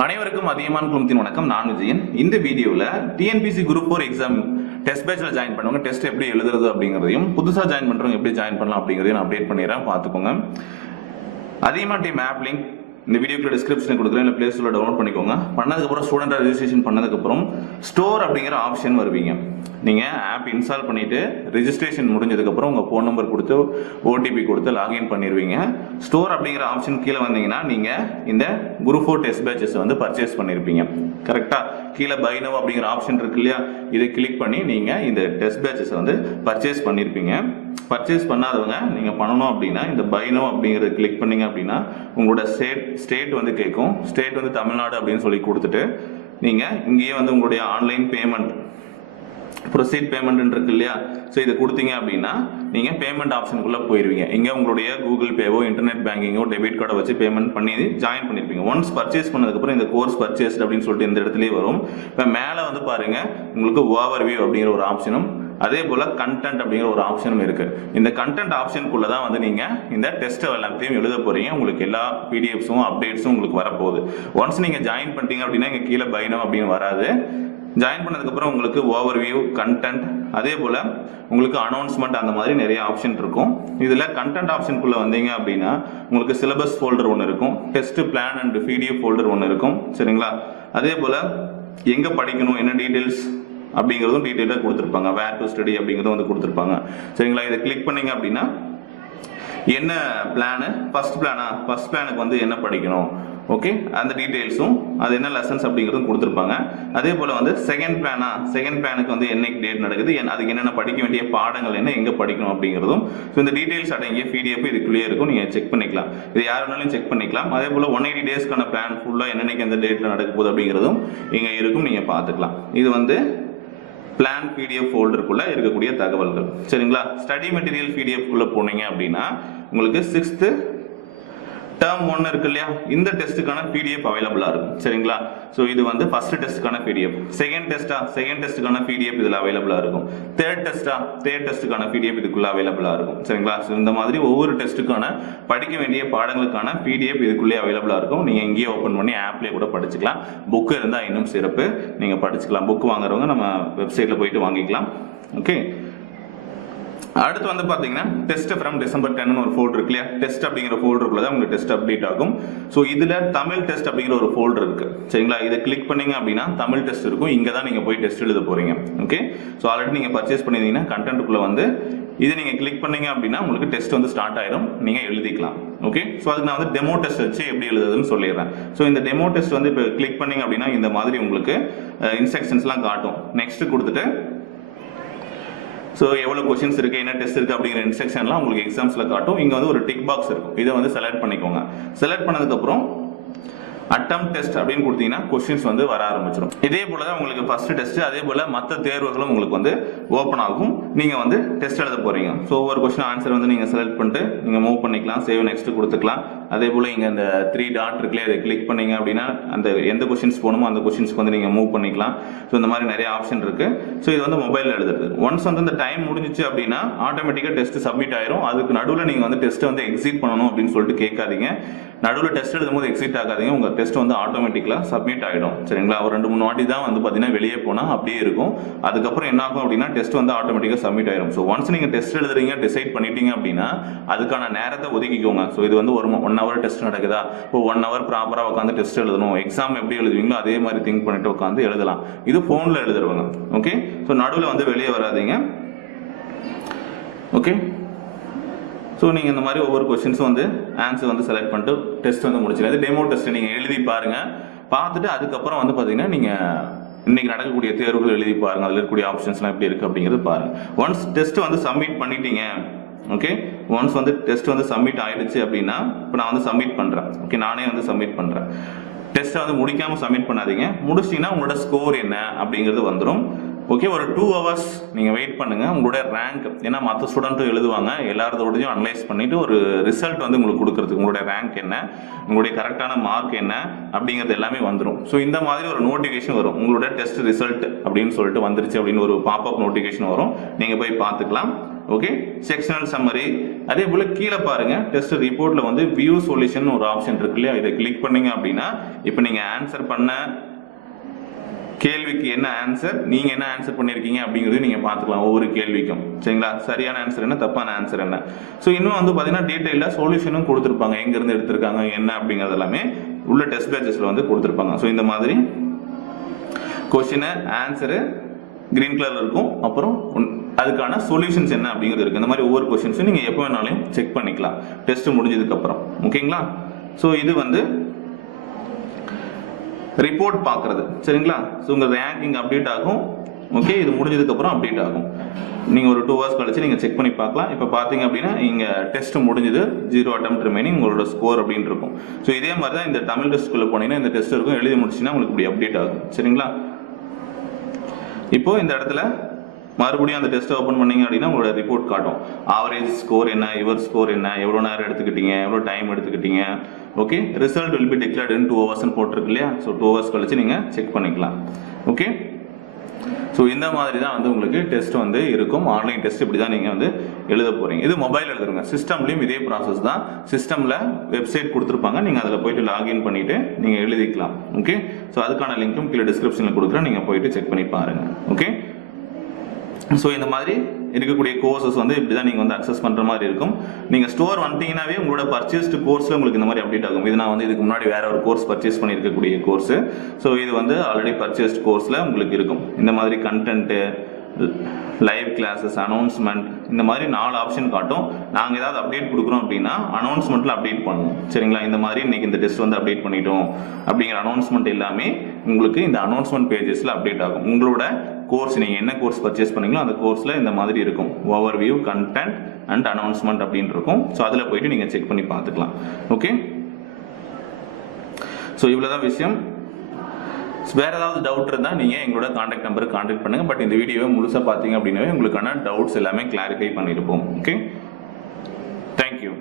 அனைவருக்கும் அதியமான் குழுமத்தின் வணக்கம். நான் விஜயன். இந்த வீடியோவில் டிஎன்பிஎஸ்சி குரூப் 4 எக்ஸாம் டெஸ்ட் பேட்சில் ஜாயின் பண்ணுவாங்க, டெஸ்ட் எப்படி எழுதுறது அப்படிங்கிறதையும், புதுசாக ஜாயின் பண்ணுறவங்க எப்படி ஜாயின் பண்ணலாம் அப்படிங்கிறதையும் நான் அப்டேட் பண்ணிடுறேன், பார்த்துக்கோங்க. அதியமான் டீம் ஆப் லிங்க் இந்த வீடியோக்கு டிஸ்கிரிப்ஷன் கொடுக்குறேன், இல்லை ப்ளே ஸ்டோரில் டவுன்லோட் பண்ணிக்கோங்க. பண்ணதுக்கப்புறம் ஸ்டூடெண்டாக ரெஜிஸ்ட்ரேஷன் பண்ணதுக்கப்புறம் ஸ்டோர் அப்படிங்கிற ஆப்ஷன் வருவீங்க. நீங்கள் ஆப் இன்ஸ்டால் பண்ணிவிட்டு ரெஜிஸ்ட்ரேஷன் முடிஞ்சதுக்கப்புறம் உங்கள் ஃபோன் நம்பர் கொடுத்து ஓடிபி கொடுத்து லாகின் பண்ணிடுவீங்க. ஸ்டோர் அப்படிங்கிற ஆப்ஷன் கீழே வந்தீங்கன்னா நீங்கள் இந்த குரூப் 4 டெஸ்ட் பேட்சஸ் வந்து பர்ச்சேஸ் பண்ணியிருப்பீங்க. கரெக்டாக கீழே பை நவ் அப்படிங்கிற ஆப்ஷன் இருக்கு இல்லையா, இதை கிளிக் பண்ணி நீங்கள் இந்த டெஸ்ட் பேட்சஸ் வந்து பர்ச்சேஸ் பண்ணியிருப்பீங்க. பர்ச்சேஸ் பண்ணாதவங்க நீங்கள் பண்ணணும் அப்படின்னா இந்த பை நவ் அப்படிங்கிறத கிளிக் பண்ணீங்க அப்படின்னா உங்களோட ஸ்டேட் வந்து கேட்கும். ஸ்டேட் வந்து தமிழ்நாடு அப்படின்னு சொல்லி கொடுத்துட்டு நீங்கள் இங்கேயே வந்து உங்களுடைய ஆன்லைன் பேமெண்ட் ப்ரொசீட் பேமெண்ட் இருக்கு இல்லையா, ஸோ இதை கொடுத்தீங்க அப்படின்னா நீங்கள் பேமெண்ட் ஆப்ஷனுக்குள்ளே போயிடுவீங்க. இங்கே உங்களுடைய கூகுள் பேவோ இன்டர்நெட் பேங்கிங்கோ டெபிட் கார்டை வச்சு பேமெண்ட் பண்ணி ஜாயின் பண்ணியிருப்பீங்க. ஒன்ஸ் பர்ச்சேஸ் பண்ணதுக்கப்புறம் இந்த கோர்ஸ் பர்ச்சேஸ் அப்படின்னு சொல்லிட்டு இந்த இடத்துலேயே வரும். இப்போ மேலே வந்து பாருங்கள் உங்களுக்கு ஓவர் வியூ அப்படிங்கிற ஒரு ஆப்ஷனும் அதே போல் கண்டென்ட் அப்படிங்கிற ஒரு ஆப்ஷனும் இருக்குது. இந்த கண்டென்ட் ஆப்ஷனுக்குள்ளே தான் வந்து நீங்கள் இந்த டெஸ்ட் எல்லாத்தையும் எழுத போகிறீங்க. உங்களுக்கு எல்லா பிடிஎஃப்ஸும் அப்டேட்ஸும் உங்களுக்கு வரப்போகுது. ஒன்ஸ் நீங்கள் ஜாயின் பண்ணிட்டீங்க அப்படின்னா இங்கே கீழே பை நவ் அப்படின்னு வராது. ஜாயின் பண்ணதுக்கப்புறம் உங்களுக்கு ஓவர் வியூ, கண்டென்ட், அதே போல் உங்களுக்கு அனௌன்ஸ்மெண்ட், அந்த மாதிரி நிறைய ஆப்ஷன் இருக்கும். இதில் கண்டென்ட் ஆப்ஷனுக்குள்ளே வந்தீங்க அப்படின்னா உங்களுக்கு சிலபஸ் ஃபோல்டர் ஒன்று இருக்கும், test plan and PDF folder ஒன்று இருக்கும். சரிங்களா? அதே போல் எங்கே படிக்கணும், என்ன டீட்டெயில்ஸ் அப்படிங்கிறதும் டீட்டெயிலாக கொடுத்துருப்பாங்க. வேர் டு ஸ்டடி அப்படிங்கிறதும் வந்து கொடுத்துருப்பாங்க. சரிங்களா? இதை கிளிக் பண்ணீங்க அப்படின்னா என்ன பிளானு, ஃபர்ஸ்ட் பிளானுக்கு வந்து என்ன படிக்கணும், ஓகே, அந்த டீட்டெயில்ஸும் அது என்ன லெசன்ஸ் அப்படிங்கிறதும் கொடுத்துருப்பாங்க. அதே போல் வந்து செகண்ட் பிளானுக்கு வந்து என்னைக்கு டேட் நடக்குது, அதுக்கு என்னென்ன படிக்க வேண்டிய பாடங்கள் என்ன, எங்கே படிக்கணும் அப்படிங்கிறதும், ஸோ இந்த டீட்டெயில்ஸ் அடங்கிய பிடிஎஃப் இதுக்குள்ளேயே இருக்கும். நீங்கள் செக் பண்ணிக்கலாம், இது யார் வேணாலும் செக் பண்ணிக்கலாம். அதே போல் 180 டேஸ்க்கான பிளான் ஃபுல்லாக என்னென்னைக்கு எந்த டேட்டில் நடக்க போகுது அப்படிங்கிறதும் இங்கே இருக்கும், நீங்கள் பார்த்துக்கலாம். இது வந்து பிளான் பிடிஎஃப் ஃபோல்டருக்குள்ளே இருக்கக்கூடிய தகவல்கள். சரிங்களா? ஸ்டடி மெட்டீரியல் பிடிஎஃப் குள்ளே போனீங்க அப்படின்னா உங்களுக்கு 6th டேர்ம் 1 இருக்கு இல்லையா, இந்த டெஸ்ட்டுக்கான பிடிஎஃப் அவைலபிளாக இருக்கும். சரிங்களா? ஸோ இது வந்து ஃபர்ஸ்ட் டெஸ்ட்டுக்கான பிடிஎஃப். செகண்ட் டெஸ்ட்டுக்கான பிடிஎஃப் இதில் அவைலபிளாக இருக்கும். தேர்ட் டெஸ்ட்டுக்கான பிடிஎஃப் இதுக்குள்ளே அவைலபிளாக இருக்கும். சரிங்களா? ஸோ இந்த மாதிரி ஒவ்வொரு டெஸ்ட்டுக்கான படிக்க வேண்டிய பாடங்களுக்கான பிடிஎஃப் இதுக்குள்ளே அவைலபிளாக இருக்கும். நீங்கள் இங்கேயே ஓப்பன் பண்ணி ஆப்லேயே கூட படிச்சுக்கலாம். புக்கு இருந்தால் இன்னும் சிறப்பு, நீங்கள் படிச்சுக்கலாம். புக்கு வாங்குறவங்க நம்ம வெப்சைட்டில் போயிட்டு வாங்கிக்கலாம். ஓகே, அடுத்து வந்து பார்த்தீங்கன்னா டெஸ்ட் ஃப்ரம் டிசம்பர் 10 ஒரு ஃபோல்டர் இருக்கு இல்லையா, டெஸ்ட் அப்படிங்கிற ஃபோல்டருக்குள்ள தான் உங்களுக்கு டெஸ்ட் அப்டேட் ஆகும். ஸோ இதில் தமிழ் டெஸ்ட் அப்படிங்கிற ஒரு ஃபோல்டர் இருக்கு. சரிங்களா? இதை கிளிக் பண்ணீங்க அப்படின்னா தமிழ் டெஸ்ட் இருக்கும். இங்கே தான் நீங்கள் போய் டெஸ்ட் எழுத போறீங்க. ஓகே, ஸோ ஆல்ரெடி நீங்கள் பர்ச்சேஸ் பண்ணியிருந்தீங்கன்னா கண்டென்ட்டுக்குள்ள வந்து இதை நீங்கள் கிளிக் பண்ணீங்க அப்படின்னா உங்களுக்கு டெஸ்ட் வந்து ஸ்டார்ட் ஆயிடும், நீங்கள் எழுதிக்கலாம். ஓகே, ஸோ அதுக்கு நான் வந்து டெமோ டெஸ்ட் வச்சு எப்படி எழுதுறதுன்னு சொல்லிடுறேன். ஸோ இந்த டெமோ டெஸ்ட் வந்து இப்போ கிளிக் பண்ணீங்க அப்படின்னா இந்த மாதிரி உங்களுக்கு இன்ஸ்ட்ரக்ஷன்ஸ்லாம் காட்டும். நெக்ஸ்ட் கொடுத்துட்டு ஸோ எவ்வளோ கொஸ்டின்ஸ் இருக்குது, என்ன டெஸ்ட் இருக்குது அப்படிங்கிற இன்ஸ்ட்ரக்ஷன்லாம் உங்களுக்கு எக்ஸாம்ஸில் காட்டும். இங்கே வந்து ஒரு டிக் பாக்ஸ் இருக்கும், இதை வந்து செலக்ட் பண்ணிக்கோங்க. செலக்ட் பண்ணதுக்கப்புறம் அட்டம் டெஸ்ட் அப்படின்னு கொடுத்தீங்கன்னா கொஸ்டின்ஸ் வந்து வர ஆரம்பிச்சிடும். இதே போல தான் உங்களுக்கு ஃபர்ஸ்ட் டெஸ்ட், அதே போல் மற்ற தேர்வுகளும் உங்களுக்கு வந்து ஓப்பன் ஆகும். நீங்கள் வந்து டெஸ்ட் எழுத போகிறீங்க. ஸோ ஒவ்வொரு கொஸ்டின் ஆன்சர் வந்து நீங்கள் செலக்ட் பண்ணிட்டு நீங்கள் மூவ் பண்ணிக்கலாம், சேவ் நெக்ஸ்ட் கொடுத்துக்கலாம். அதே போல் இங்கே இந்த 3 டாட் இருக்குல்லையே, அதை கிளிக் பண்ணீங்க அப்படின்னா அந்த எந்த கொஸ்டின்ஸ் போகணுமோ அந்த கொஸ்டின்ஸ்க்கு வந்து நீங்கள் மூவ் பண்ணிக்கலாம். ஸோ இந்த மாதிரி நிறைய ஆப்ஷன் இருக்குது. ஸோ இது வந்து மொபைலில் எழுதுறது. ஒன்ஸ் வந்து இந்த டைம் முடிஞ்சிச்சு அப்படின்னா ஆட்டோமேட்டிக்காக டெஸ்ட் சப்மிட் ஆயிரும். அதுக்கு நடுவில் நீங்கள் வந்து டெஸ்ட்டை வந்து எக்ஸிட் பண்ணணும் அப்படின்னு சொல்லிட்டு கேட்காதீங்க. நடுவில் டெஸ்ட் எழுதும் போது எக்ஸிட் ஆகாதீங்க, உங்கள் டெஸ்ட் வந்து ஆட்டோமேட்டிக்காக சப்மிட் ஆகிடும். சரிங்களா? ஒரு 2-3 வாட்டி தான் வந்து பார்த்தீங்கன்னா வெளியே போனால் அப்படியே இருக்கும். அதுக்கப்புறம் என்ன ஆகும் அப்படின்னா டெஸ்ட் வந்து ஆட்டோமேட்டிக்காக சப்மிட் ஆயிடும். ஸோ ஒன்ஸ் நீங்கள் டெஸ்ட் எழுதுறீங்க, டிசைட் பண்ணிட்டீங்க அப்படின்னா அதுக்கான நேரத்தை ஒதுக்கிக்கோங்க. ஸோ இது வந்து 1 hour டெஸ்ட் நடக்குதா, இப்போ 1 hour ப்ராப்பராக உட்காந்து டெஸ்ட் எழுதணும். எக்ஸாம் எப்படி எழுதுவீங்களோ அதே மாதிரி திங்க் பண்ணிட்டு உட்காந்து எழுதலாம். இது ஃபோனில் எழுதுறவங்க. ஓகே, ஸோ நடுவில் வந்து வெளியே வராதிங்க. ஓகே, ஸோ நீங்கள் இந்த மாதிரி ஒவ்வொரு கொஸ்டின்ஸும் வந்து ஆன்சர் வந்து செலக்ட் பண்ணிட்டு டெஸ்ட் வந்து முடிச்சிருங்க. டெமோ டெஸ்ட் நீங்கள் எழுதி பாருங்கள். பார்த்துட்டு அதுக்கப்புறம் வந்து பார்த்தீங்கன்னா நீங்கள் இன்னைக்கு நடக்கக்கூடிய தேர்வுகள் எழுதி பாருங்கள். அதில் இருக்கக்கூடிய ஆப்ஷன்ஸ்லாம் எப்படி இருக்குது அப்படிங்கிறது பாருங்கள். ஒன்ஸ் டெஸ்ட் வந்து சப்மிட் பண்ணிட்டீங்க, ஓகே, ஒன்ஸ் வந்து டெஸ்ட் வந்து சப்மிட் ஆகிடுச்சு அப்படின்னா இப்போ நான் வந்து சப்மிட் பண்ணுறேன். ஓகே, நானே வந்து சப்மிட் பண்ணுறேன். டெஸ்ட்டை வந்து முடிக்காமல் சப்மிட் பண்ணாதீங்க. முடிச்சிட்டிங்கன்னா உங்களோட ஸ்கோர் என்ன அப்படிங்கிறது வந்துடும். ஓகே, ஒரு 2 hours நீங்கள் வெயிட் பண்ணுங்கள். உங்களுடைய ரேங்க், ஏன்னா மற்ற ஸ்டூடெண்ட்டும் எழுதுவாங்க, எல்லாரோடையும் அனலைஸ் பண்ணிவிட்டு ஒரு ரிசல்ட் வந்து உங்களுக்கு கொடுக்குறதுக்கு உங்களுடைய ரேங்க் என்ன, உங்களுடைய கரெக்டான மார்க் என்ன அப்படிங்கிறது எல்லாமே வந்துடும். ஸோ இந்த மாதிரி ஒரு நோட்டிஃபிகேஷன் வரும், உங்களோட டெஸ்ட் ரிசல்ட் அப்படின்னு சொல்லிட்டு வந்துருச்சு அப்படின்னு ஒரு பாப்அப் நோட்டிஃபிகேஷன் வரும், நீங்கள் போய் பார்த்துக்கலாம். Okay, sectional summary. அதே போல் கீழே பாருங்க, டெஸ்ட் ரிப்போர்ட்டில் வந்து வியூ சொல்யூஷன் ஒரு ஆப்ஷன் இருக்கு இல்லையா, இதை கிளிக் பண்ணீங்க அப்படின்னா இப்போ நீங்கள் ஆன்சர் பண்ண கேள்விக்கு என்ன ஆன்சர், நீங்க என்ன ஆன்சர் பண்ணிருக்கீங்க அப்படிங்கறது நீங்க பாத்துக்கலாம். ஒவ்வொரு கேள்விக்கும் சரிங்களா, சரியான ஆன்சர் என்ன, தப்பான ஆன்சர் என்ன. ஸோ இன்னும் வந்து பாத்தீங்கன்னா டீடைலா சொல்யூஷனும் கொடுத்துருப்பாங்க, எங்க இருந்து எடுத்திருக்காங்க என்ன அப்படிங்கிறது எல்லாமே உள்ள டெஸ்ட் பேட்சஸ்ல வந்து கொடுத்துருப்பாங்க. ஸோ இந்த மாதிரி கொஸ்டின் ஆன்சரு கிரீன் கலர்ல இருக்கும், அப்புறம் அதுக்கான சொல்யூஷன்ஸ் என்ன அப்படிங்கிறது இருக்கு. இந்த மாதிரி ஒவ்வொரு கொஸ்டின்ஸும் நீங்க எப்போ வேணாலும் செக் பண்ணிக்கலாம் டெஸ்ட் முடிஞ்சதுக்கு அப்புறம். ஓகேங்களா, ஸோ இது வந்து ரிப்போர்ட் பார்க்கறது சரிங்களா. ஸோ உங்கள் ரேங்கிங் அப்டேட் ஆகும். ஓகே, இது முடிஞ்சதுக்கப்புறம் அப்டேட் ஆகும். நீங்கள் ஒரு 2 hours கழிச்சு நீங்கள் செக் பண்ணி பார்க்கலாம். இப்போ பார்த்தீங்க அப்படின்னா இங்கே டெஸ்ட் முடிஞ்சது, 0 attempt remaining, உங்களோட ஸ்கோர் அப்படின்னு இருக்கும். ஸோ இதே மாதிரி தான் இந்த தமிழ் டெஸ்ட்டுக்குள்ளே போனீங்கன்னா இந்த டெஸ்ட் இருக்கும், எழுதி முடிச்சுன்னா உங்களுக்கு இப்படி அப்டேட் ஆகும் சரிங்களா. இப்போ இந்த இடத்துல மறுபடியும் அந்த டெஸ்ட் ஓப்பன் பண்ணீங்க அப்படின்னா உங்களோட ரிப்போர்ட் காட்டும். ஆவரேஜ் ஸ்கோர் என்ன, யுவர் ஸ்கோர் என்ன, எவ்வளோ நேரம் எடுத்துக்கிட்டீங்க, எவ்வளோ டைம் எடுத்துக்கிட்டீங்க. Okay, result will be declared in 2 hours போட்டிருக்கு இல்லையா. ஸோ 2 hours கழிச்சு நீங்கள் செக் பண்ணிக்கலாம். ஓகே, ஸோ இந்த மாதிரி தான் வந்து உங்களுக்கு டெஸ்ட் வந்து இருக்கும். ஆன்லைன் டெஸ்ட் இப்படி தான் நீங்கள் வந்து எழுத போகிறீங்க. இது மொபைல் எழுதுருங்க, சிஸ்டம்லேயும் இதே ப்ராசஸ் தான். சிஸ்டமில் வெப்சைட் கொடுத்துருப்பாங்க, நீங்கள் அதில் போயிட்டு லாகின் பண்ணிவிட்டு நீங்கள் எழுதிக்கலாம். ஓகே, ஸோ அதுக்கான லிங்க்கும் கீழே டிஸ்கிரிப்ஷனில் கொடுக்குறேன், நீங்கள் போயிட்டு செக் பண்ணி பாருங்கள். ஓகே, ஸோ இந்த மாதிரி இருக்கக்கூடிய கோர்சஸ் வந்து இப்படி தான் நீங்கள் வந்து அக்சஸ் பண்ணுற மாதிரி இருக்கும். நீங்கள் ஸ்டோர் வந்துட்டீங்கன்னாவே உங்களோட பர்ச்சேஸ்டு கோர்ஸில் உங்களுக்கு இந்த மாதிரி அப்டேட் ஆகும். இது நான் வந்து இதுக்கு முன்னாடி வேற ஒரு கோர்ஸ் பர்ச்சேஸ் பண்ணியிருக்கக்கூடிய கோர்ஸ். ஸோ இது வந்து ஆல்ரெடி பர்ச்சேஸ்டு கோர்ஸில் உங்களுக்கு இருக்கும். இந்த மாதிரி கண்டென்ட்டு, லைவ் கிளாஸஸ், அனௌன்ஸ்மெண்ட், இந்த மாதிரி 4 ஆப்ஷன் காட்டும். நாங்கள் ஏதாவது அப்டேட் கொடுக்குறோம் அப்படின்னா அனௌன்ஸ்மெண்ட்டில் அப்டேட் பண்ணுவோம் சரிங்களா. இந்த மாதிரி இன்னைக்கு இந்த டெஸ்ட் வந்து அப்டேட் பண்ணிட்டோம் அப்படிங்கிற அனௌன்ஸ்மெண்ட் எல்லாமே உங்களுக்கு இந்த அனௌன்ஸ்மெண்ட் பேஜஸில் அப்டேட் ஆகும். உங்களோட கோர்ஸ், நீங்கள் என்ன கோர்ஸ் பர்ச்சேஸ் பண்ணீங்களோ அந்த கோர்ஸில் இந்த மாதிரி இருக்கும், over view, content and announcement அப்படின்னு இருக்கும். ஸோ அதில் போயிட்டு நீங்கள் செக் பண்ணி பார்த்துக்கலாம். ஓகே, ஸோ இவ்வளோதான் விஷயம். வேற ஏதாவது டவுட் இருந்தால் நீங்கள் எங்களோட கான்டாக்ட் நம்பருக்கு கான்டாக்ட் பண்ணுங்கள். பட் இந்த வீடியோவை முழுசாக பார்த்தீங்க அப்படின்னாவே உங்களுக்கான டவுட்ஸ் எல்லாமே கிளாரிஃபை பண்ணியிருப்போம். Okay, thank you.